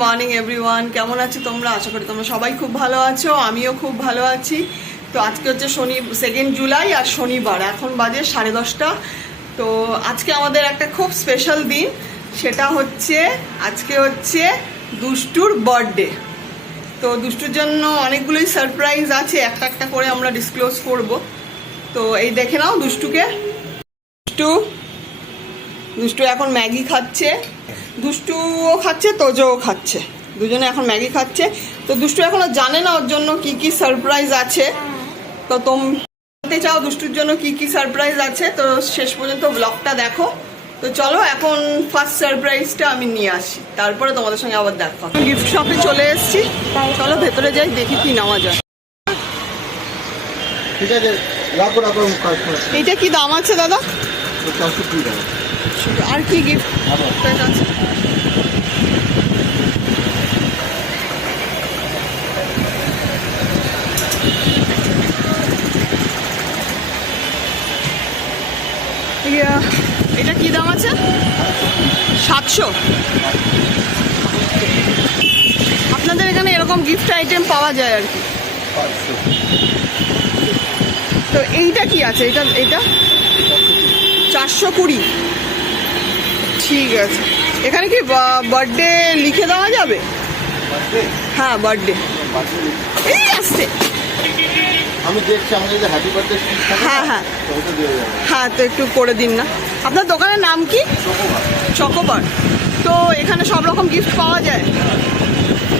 Morning everyone, কেমন আছো তোমরা? আশা করি তোমরা সবাই খুব ভালো আছো, আমিও খুব ভালো আছি। তো আজকে হচ্ছে 2 জুলাই আর শনিবার, এখন বাজে 10:30। তো আজকে আমাদের একটা খুব স্পেশাল দিন, সেটা হচ্ছে আজকে হচ্ছে দুষ্টুর বার্থডে। তো দুষ্টুর জন্য অনেকগুলোই সারপ্রাইজ আছে, একটা একটা করে আমরা ডিসক্লোজ করব। তো এই দেখে নাও দুষ্টুকে। দুষ্টু এখন ম্যাগি খাচ্ছে, দুষ্টুও খাচ্ছে, তোজোও খাচ্ছে, দুজনে এখন ম্যাগি খাচ্ছে। তো দুষ্টু এখনো জানে না ওর জন্য কি কি সারপ্রাইজ আছে। তো তোমরা জানতে চাও দুষ্টুর জন্য কি কি সারপ্রাইজ আছে, তো শেষ পর্যন্ত ব্লগটা দেখো। তো চলো এখন ফার্স্ট সারপ্রাইজটা আমি নিয়ে আসি, তারপরে তোমাদের সঙ্গে আবার দেখা। গিফট শপে চলে এসেছি, চলো ভেতরে যাই, দেখি কি নেওয়া যায়। এইটা কি দাম আছে দাদা? আর কি গিফট আছে? এটা কি দাম আছে? 700। আপনাদের এখানে এরকম গিফট আইটেম পাওয়া যায় আর কি। তো এইটা কি আছে? এটা 420। ঠিক আছে, এখানে কি বার্থডে লিখে দেওয়া যাবে? হ্যাঁ, বার্থডে এই আসছে। আমি দেখছি আমাদের যে হ্যাপি বার্থডে। হ্যাঁ হ্যাঁ হ্যাঁ, তো একটু করে দিন না। আপনার দোকানের নাম কি? চকোবার। তো এখানে সব রকম গিফট পাওয়া যায়,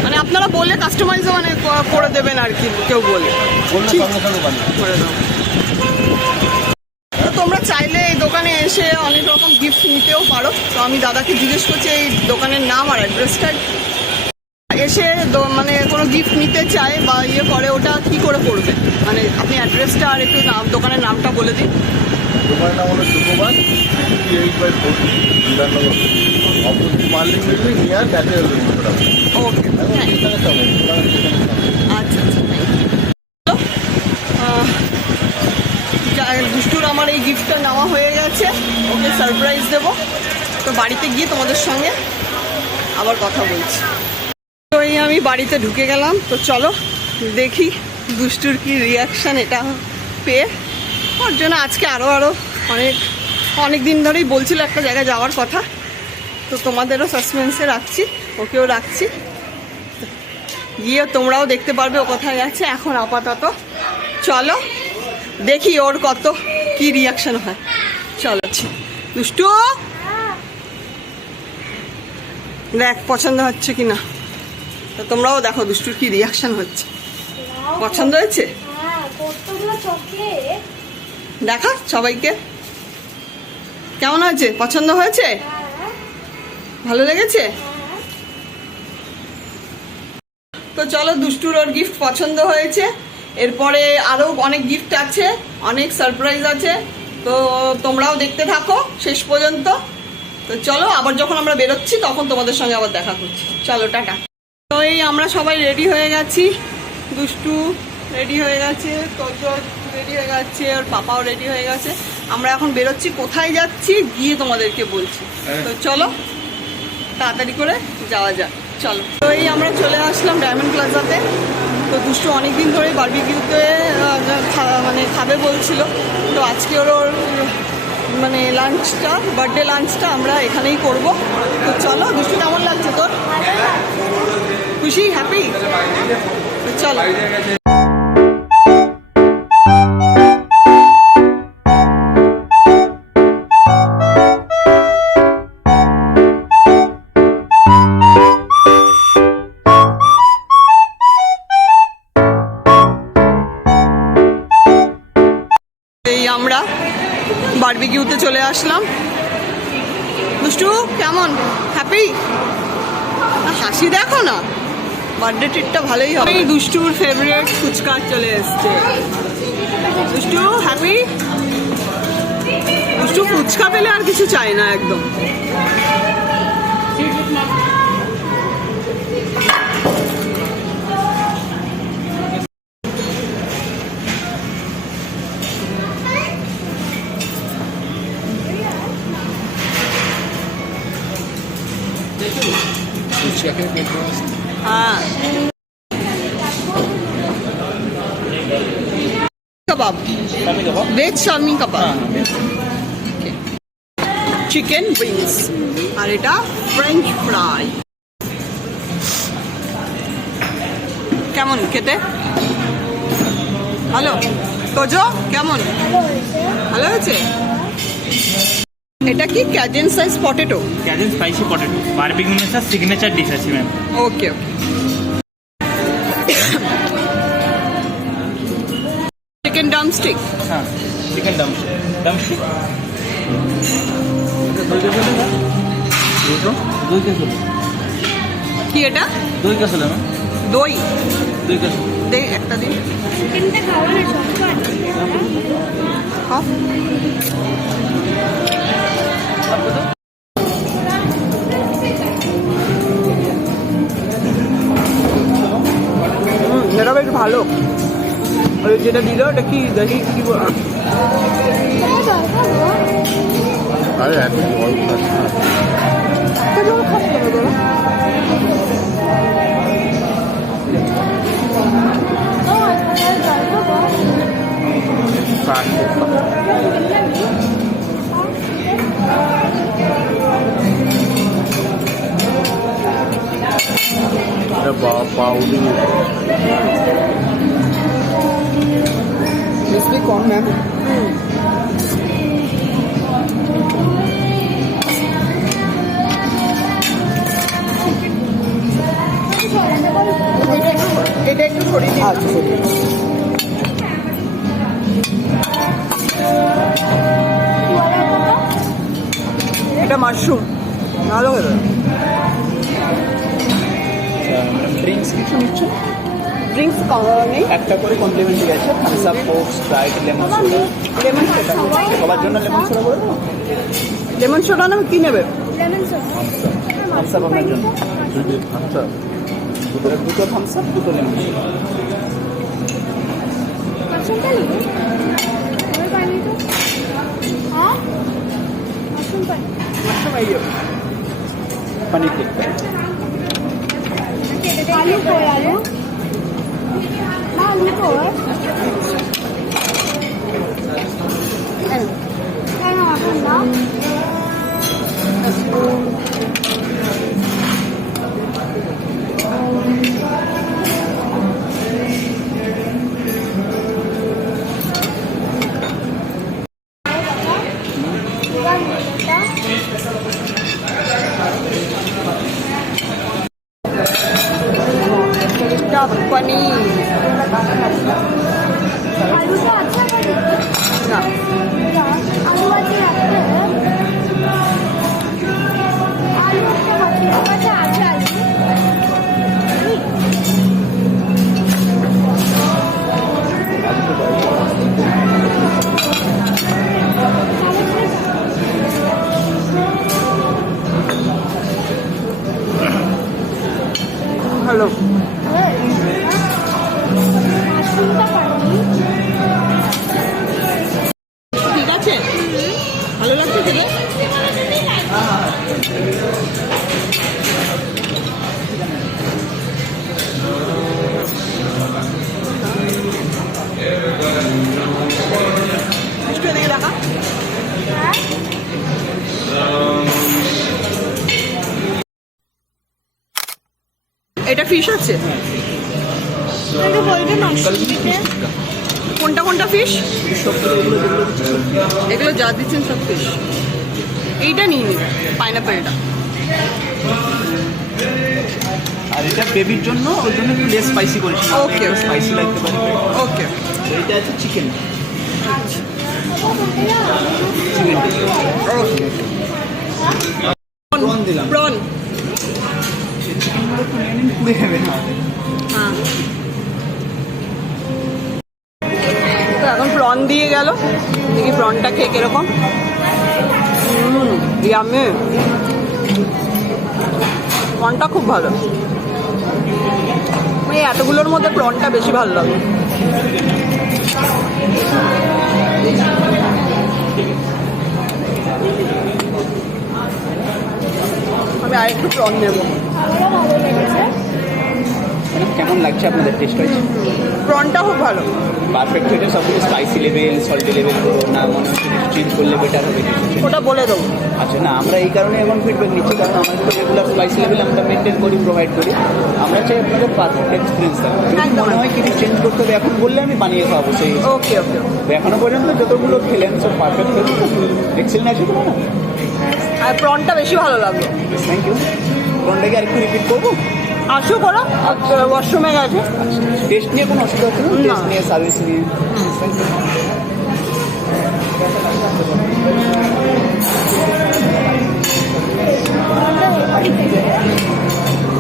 মানে আপনারা বললে কাস্টমাইজও মানে করে দেবেন আর কি, কেউ বলে করে দেবো। তোমরা চাইলে এই দোকানে এসে অনেক রকম গিফট নিতেও পারো। তো আমি দাদাকে জিজ্ঞেস করছি এই দোকানের নাম আর অ্যাড্রেসটা। এসে মানে কোনো গিফট নিতে চায় বা ইয়ে করে, ওটা কি করে করবে? মানে আপনি অ্যাড্রেসটা আর একটু দোকানের নামটা বলে দিন। দোকানের নাম হলো সুকুমার, 58/40 নিয়ার ন্যাচারাল। ওকে, আচ্ছা আচ্ছা। দুষ্টুর আমার এই গিফটটা নেওয়া হয়ে গেছে, ওকে সারপ্রাইজ দেবো। তো বাড়িতে গিয়ে তোমাদের সঙ্গে আবার কথা বলছি। তো এই আমি বাড়িতে ঢুকে গেলাম। তো চলো দেখি দুষ্টুর কি রিয়াকশান এটা পেয়ে। ওর জন্য আজকে আরও অনেক দিন ধরেই বলছিল একটা জায়গায় যাওয়ার কথা। তো তোমাদেরও সাসপেন্সে রাখছি, ওকেও রাখছি, গিয়ে তোমরাও দেখতে পারবে ও কোথায় যাচ্ছে। এখন আপাতত চলো দেখি ওর কত কি রিয়াকশন হয়। চলো দুষ্টু, দেখ পছন্দ হচ্ছে কিনা। তো তোমরাও দেখো দুষ্টুর কি রিয়াকশন হচ্ছে। পছন্দ হয়েছে? দেখা সবাইকে কেমন হয়েছে, পছন্দ হয়েছে, ভালো লেগেছে? তো চলো দুষ্টুর ওর গিফট পছন্দ হয়েছে। এরপরে আরও অনেক গিফট আছে, অনেক সারপ্রাইজ আছে। তো তোমরাও দেখতে থাকো শেষ পর্যন্ত। তো চলো আবার যখন আমরা বেরোচ্ছি তখন তোমাদের সঙ্গে আবার দেখা করছি। চলো টাটা। তো এই আমরা সবাই রেডি হয়ে গেছি, দুষ্টু রেডি হয়ে গেছে, তোজো রেডি হয়ে গেছে, ওর পাপাও রেডি হয়ে গেছে। আমরা এখন বেরোচ্ছি, কোথায় যাচ্ছি গিয়ে তোমাদেরকে বলছি। তো চলো তাড়াতাড়ি করে যাওয়া যাক, চলো। তো এই আমরা চলে আসলাম ডায়মন্ড প্লাজাতে। তো দুষ্টু অনেকদিন ধরে বারবিকিউতে মানে খাবে বলছিল। তো আজকে ওর মানে লাঞ্চটা, বার্থডে লাঞ্চটা আমরা এখানেই করব। তো চলো দুষ্টু, কেমন লাগছে তোর? খুশি, হ্যাপি? চলো। আমরা বারবিকিউতে চলে আসলাম। দুষ্টু কেমন, হ্যাপি? হাসি দেখো না, বার্থডে ট্রিটটা ভালোই হবে। দুষ্টুর ফেভারিট ফুচকা চলে এসছে। দুষ্টু হ্যাপি? দুষ্টু ফুচকা পেলে আর কিছু চাই না একদম। হ্যাঁ কাবাব, ভেজ চাউমিন কাবাব, চিকেন উইংস, আর এটা ফ্রেঞ্চ ফ্রাই। কেমন খেতে? ভালো। তোজো কেমন? ভালো হয়েছে। এটা কি ক্যাজেন সাইজ potato? Cajun spicy potato barbecue নেশার সিগনেচার ডিশ আছে ma'am. Okay okay. Chicken drumstick. হ্যাঁ চিকেন ডামস্টিক দই কেসে কি এটা? দই কেসে ম্যাম। দই দই কেসে দে একটা দিন। খাও। এটা বেশ ভালো। ওই যেটা দিল ওটা কি দেখি কি আরে এত জল পাউডি মিষ্টি কম ম্যাম। এটা একটু সরিয়ে দিন। আচ্ছা এটা মাশরুম ভালো হবে। ড্রিঙ্কস কিছু নিচ্ছে ড্রিঙ্কস নেই? একটা করে কমপ্লিমেন্টারি আছে, Thums Up, Coke, Sprite, lemon soda. Lemon সবার জন্য লেমন সোডা করে দেবো। লেমন সোডা না কি নেবে? থামস আপ আপনার জন্য আচ্ছা দুটো থামস আপ, দুটো লেমন সোডা। পানির কেক आलू को आलू आलू को पनीर आलू तो अच्छा बनेगा ना आलू अच्छे लगते हैं आलू अच्छा अच्छा हेलो ঠিক আছে ভালো লাগছে খেতে একটু এদিকে দেখা এটা ফিশ আছে तो बोलते मशरूम दिते কোনটা কোনটা ফিশ এগুলো যা দিচ্ছেন সব ফিশ এইটা নিয়ে নিন পাইনাপেলটা আর এটা বেবির জন্য, ওই জন্য একটু লেস স্পাইসি করেছি। Okay. স্পাইসি লাগতে পারে। ওকে এইটা আছে চিকেন ওকে প্রন দিলাম। প্রন চিকেনগুলো কিনে নিন, পুড়ে যাবে না। হ্যাঁ তো এখন প্রন দিয়ে গেল দেখি প্রনটা খেয়ে কিরকম ইয়ামে প্রনটা খুব ভালো এই এতগুলোর মধ্যে প্রনটা বেশি ভালো লাগে আমি আরেকটু প্রন নেবো। আমারও ভালো লেগেছে। কেমন লাগছে আপনাদের টেস্ট হয়েছে? প্রনটা খুব ভালো। পারফেক্ট হয়েছে সব কিছু, স্পাইসি লেভেল, সল্টি লেভেল, না মনে হচ্ছে চেঞ্জ করলে বেটার হবে কিছু? ওটা বলে দেবো। আচ্ছা, না আমরা এই কারণে এখন ফিডব্যাক নিচ্ছি কারণ আমাদের তো রেগুলার স্পাইসি লেভেল আমরা মেনটেন করি, প্রোভাইড করি। আমরা চাই আপনাদের পারফেক্ট এক্সপিরিয়েন্স থাকবে। যদি একদম। মনে হয় কিছু চেঞ্জ করতে হবে এখন বললে আমি বানিয়ে খাওয়াবো সেই। ওকে ওকে। তো এখনো পর্যন্ত যতগুলো খেলেন সব পারফেক্ট হয়েছে, এক্সেলেন্ট আছে তো না? আর প্রনটা বেশি ভালো লাগলো। Thank you. কোনটাকে আরেকটু রিপিট করবো? আসো করো, ওয়াশরুমে গেছে। টেস্ট নিয়ে কোনো অসুবিধা হচ্ছে না? না। টেস্ট নিয়ে, সার্ভিস নিয়ে? Thank you.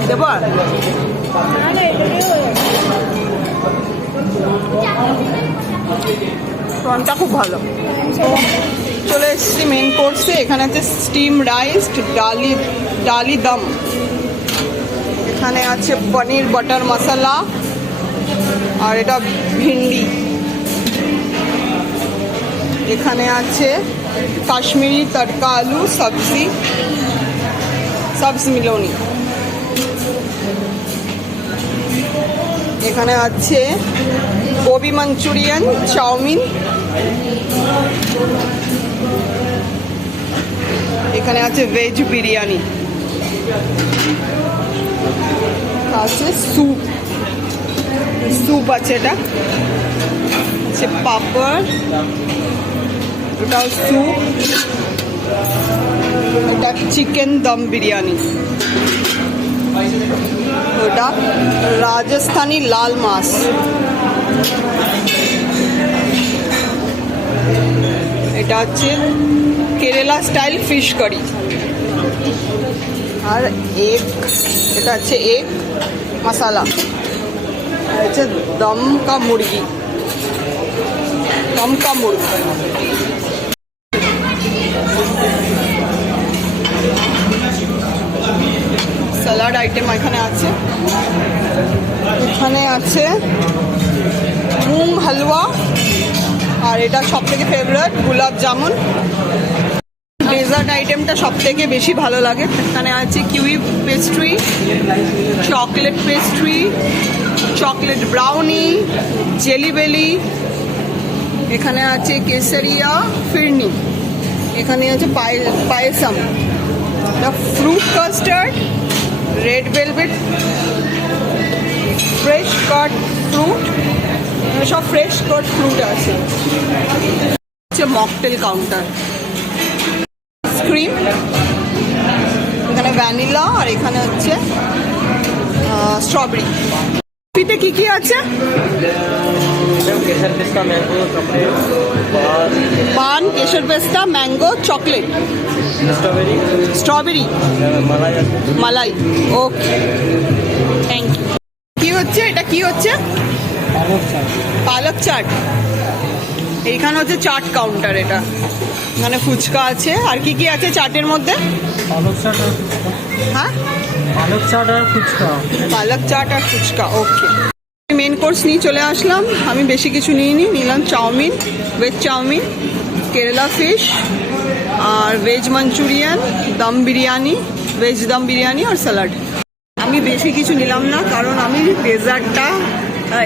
দেবো আর? না না এগুলোই হয়ে গেছে। প্রনটা খুব ভালো। চলে এসেছি মেন কোর্সে। এখানে আছে স্টিম রাইস, ডালি দম, এখানে আছে পনির বাটার মশলা, আর এটা ভিন্ডি, এখানে আছে কাশ্মীরি তড়কা আলু সবজি, সবজি মিলোনি, এখানে আছে গোবি মাঞ্চুরিয়ান, চাউমিন, এখানে আছে ভেজ বিরিয়ানি, আছে স্যুপ আছে, এটা আছে পাপড়, এটাও স্যুপ, এটা চিকেন দম বিরিয়ানি, ওটা রাজস্থানি লাল মাছ, এটা হচ্ছে কেরালা স্টাইল ফিশ কারি, আর এগ, এটা হচ্ছে এগ মশালা, হচ্ছে দম কা মুরগি, স্যালাড আইটেম এখানে আছে, এখানে আছে মুং হালুয়া, আর এটা সব থেকে ফেভারিট গোলাপ জামুন। ডেজার্ট আইটেমটা সব থেকে বেশি ভালো লাগে। এখানে আছে kiwi pastry, chocolate pastry, chocolate brownie, jelly belly, এখানে আছে কেসারিয়া ফিরনি, এখানে আছে payasam, fruit custard, red velvet, fresh cut fruit, সব ফ্রেশ কাট ফ্রুট আছে, মকটেল কাউন্টার, আইসক্রিম, এখানে ভ্যানিলা, আর এখানে হচ্ছে স্ট্রবেরি। কফিতে কি কি আছে? केसर पिस्ता mango chocolate paan, kesar pista, mango, chocolate, strawberry, malai. Okay, thank you. কি হচ্ছে এটা? কি হচ্ছে? পালক চাট। এইখানে হচ্ছে চাট কাউন্টার, এটা মানে ফুচকা আছে। আর কি কি আছে চাটের মধ্যে? पालक चाट और হ্যাঁ, पालक चाट और ফুচকা পালক চাট আর ফুচকা। ওকে, মেন কোর্স নিয়ে চলে আসলাম। আমি বেশি কিছু নিইনি, নিলাম chow mein, veg chow mein, Kerala fish, আর veg Manchurian, dum biryani, veg dum biryani আর স্যালাড। আমি বেশি কিছু নিলাম না কারণ আমি ডেজার্টটা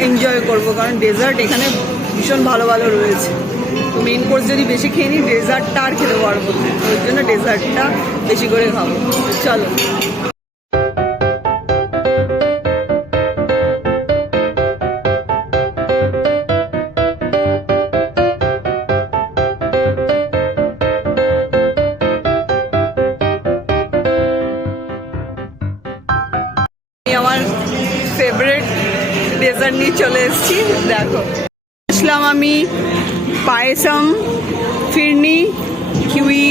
এনজয় করব, কারণ ডেজার্ট এখানে ভীষণ ভালো ভালো রয়েছে। তো মেন কোর্স যদি বেশি খেয়ে নিই ডেজার্টটা আর খেতে পারবো না, ওই জন্য ডেজার্টটা বেশি করে খাবো। চলো। আমার ফেভারিট ডেজার্ট নিয়ে চলে এসেছি। দেখো, আসলাম আমি পায়েসাম, ফিরনি, কিউই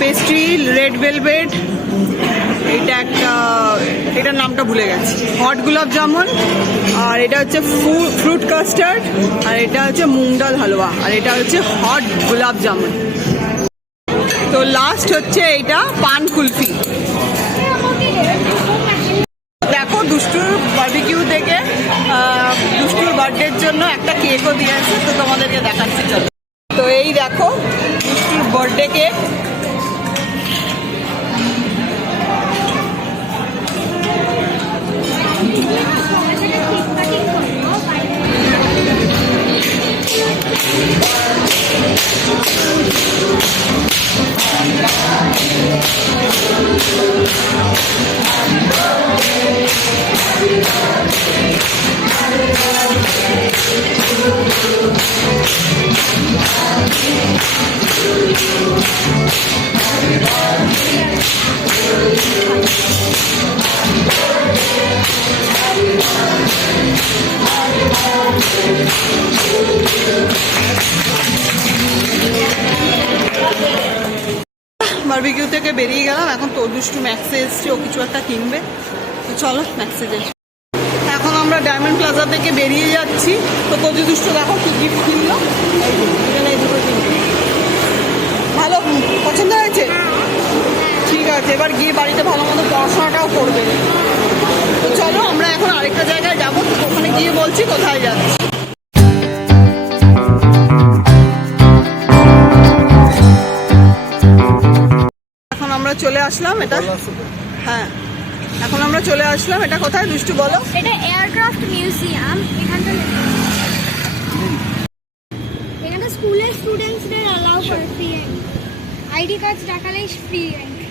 পেস্ট্রি, রেড ভেলভেট, এটা একটা, এটার নামটা ভুলে গেছি, হট গোলাপ জামুন, আর এটা হচ্ছে ফ্রুট কাস্টার্ড, আর এটা হচ্ছে মুগ ডাল হালুয়া, আর এটা হচ্ছে হট গোলাপ জামুন। তো লাস্ট হচ্ছে এইটা পান কুলফি। দেখো, দুষ্টুর বারবিকিউ থেকে দুষ্টুর বার্থডের জন্য একটা কেকও দিয়েছে, তো তোমাদেরকে দেখাচ্ছি। চলো। তো এই দেখো দুষ্টুর বার্থডে কেক, বারবিকিউ থেকে বেরিয়ে গেলাম, এখন তো দুষ্টু ম্যাক্সে এসছে, ও কিছু একটা কিনবে। তো চলো ম্যাক্সে যাই। এখন আমরা ডায়মন্ড প্লাজা থেকে বেরিয়ে যাচ্ছি। তো কত দুষ্টু দেখো কি গিফট কিনলো, এখানে এই দুটো কিনবে। ভালো পছন্দ হয়েছে? ঠিক আছে, এবার গিয়ে বাড়িতে ভালো মতো পড়াশোনাটাও করবে। তো চলো আমরা এখন আরেকটা জায়গায় যাবো, ওখানে গিয়ে বলছি কোথায় যাচ্ছি। এখন আমরা চলে আসলাম, এটা হ্যাঁ এখন আমরা চলে আসলাম, এটা কোথায় দুষ্টু বলো? এটা এয়ারক্রাফট মিউজিয়াম। এখানটা স্কুলের স্টুডেন্টসদের অ্যালাউ করে ফ্রি আইডি কার্ড দেখালেই ফ্রি এন্ট্রি।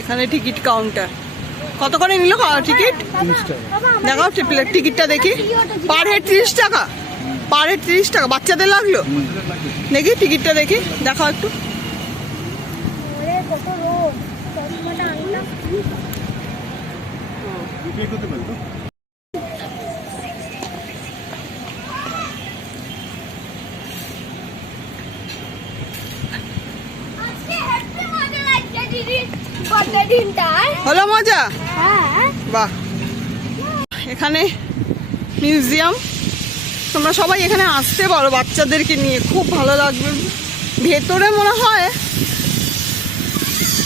এখানে টিকিট কাউন্টার। কত করে নিল টিকিট? দেখাও টিকিটটা দেখি। পার হেড 30 টাকা? পার হেড 30 টাকা? বাচ্চাদের লাগলো? দেখি টিকিটটা দেখি, দেখাও একটু। কত রোদ, চশমাটা আনলাম। হলো মজা? হ্যাঁ, বাহ, এখানে মিউজিয়াম, তোমরা সবাই এখানে আসতে পারো বাচ্চাদেরকে নিয়ে, খুব ভালো লাগবে। ভেতরে মনে হয়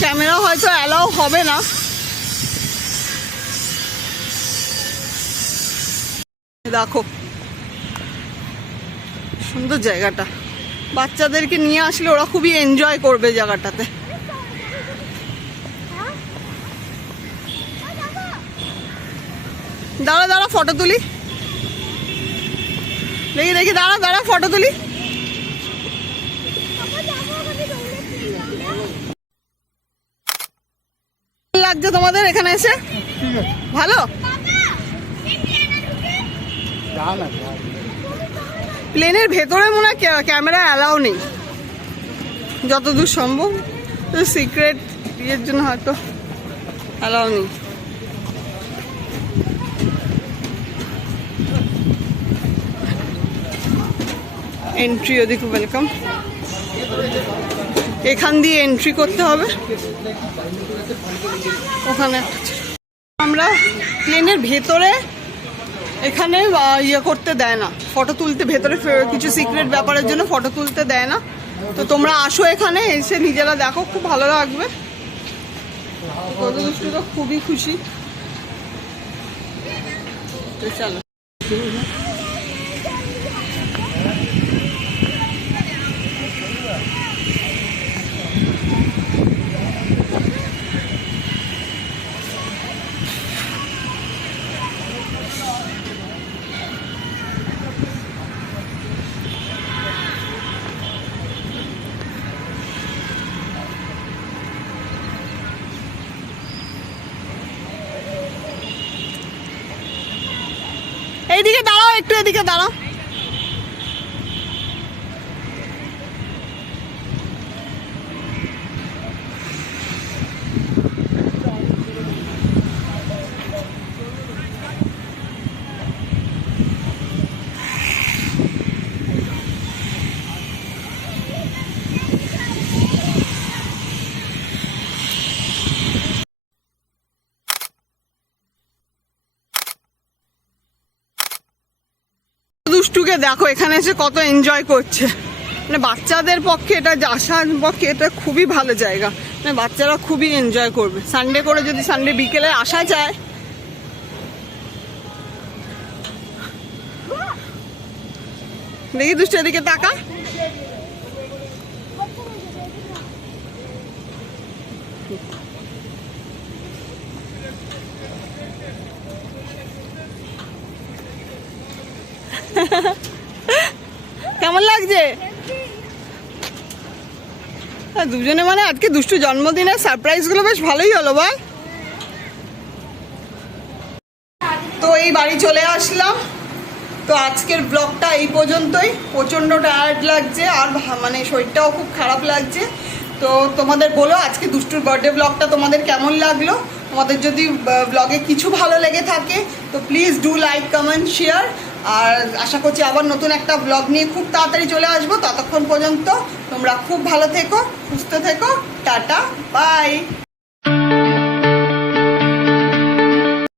ক্যামেরা হয়তো অ্যালাউ হবে না। দেখো সুন্দর জায়গাটা, বাচ্চাদেরকে নিয়ে আসলে ওরা খুবই এনজয় করবে জায়গাটাতে। দাঁড়া দাঁড়া ফটো তুলি, দেখি দেখি, দাঁড়া দাঁড়া ফটো তুলি। লাগছে তোমাদের এখানে এসে? ভালো? প্লেনের ভেতরে মনে হয় ক্যামেরা অ্যালাউ নেই যতদূর সম্ভব, সিক্রেট ইয়ের জন্য হয়তো অ্যালাউ নেই। এন্ট্রি ওদিকে ওয়েলকাম, এখান দিয়ে এন্ট্রি করতে হবে। ওখানে আমরা প্লেনের ভেতরে এখানে ইয়ে করতে দেয় না, ফটো তুলতে, ভেতরে কিছু সিক্রেট ব্যাপারের জন্য ফটো তুলতে দেয় না। তো তোমরা আসো এখানে, এসে নিজেরা দেখো, খুব ভালো লাগবে। কত দুষ্টু তো খুবই খুশি। তো চলো এইদিকে দাঁড়াও, একটু এদিকে দাঁড়াও। দুষ্টুকে দেখো এখানে এসে কত এনজয় করছে। মানে বাচ্চাদের পক্ষে এটা, আসার পক্ষে এটা খুবই ভালো জায়গা, মানে বাচ্চারা খুবই এনজয় করবে। সানডে করে যদি সানডে বিকেলে আসা যায়, দেখি দুষ্টু এদিকে তাকা। কেমন লাগছে? হ্যাঁ, দুজনে মানে আজকে দুষ্টু জন্মদিনের সারপ্রাইজগুলো বেশ ভালোই হলো বল। তো এই বাড়ি চলে আসলাম। তো আজকের ব্লগটা এই পর্যন্তই। প্রচণ্ড টায়ার্ড লাগছে আর মানে শরীরটাও খুব খারাপ লাগছে। তো তোমাদের বলো আজকে দুষ্টুর বার্থডে ব্লগটা তোমাদের কেমন লাগলো। তোমাদের যদি ব্লগে কিছু ভালো লেগে থাকে তো please do like, comment, share. আর আশা করছি আবার নতুন একটা ব্লগ নিয়ে খুব তাড়াতাড়ি চলে আসবো। ততক্ষণ পর্যন্ত তোমরা খুব ভালো থেকো, সুস্থ থেকো। Ta-ta, by.